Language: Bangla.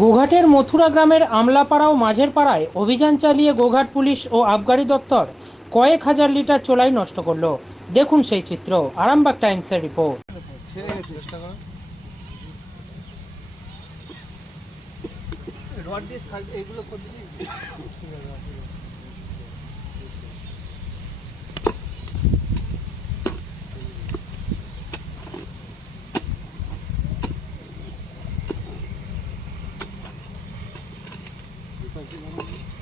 গোঘাটের মথুরা গ্রামের আমলাপাড়াও মাঝের পাড়ায় অভিযান চালিয়ে গোঘাট পুলিশ ও আবগারি দপ্তর কয়েক হাজার লিটার চোলাই নষ্ট করল। দেখুন সেই চিত্র, আরামবাগ টাইমসের রিপোর্ট। আছে আজকে 何?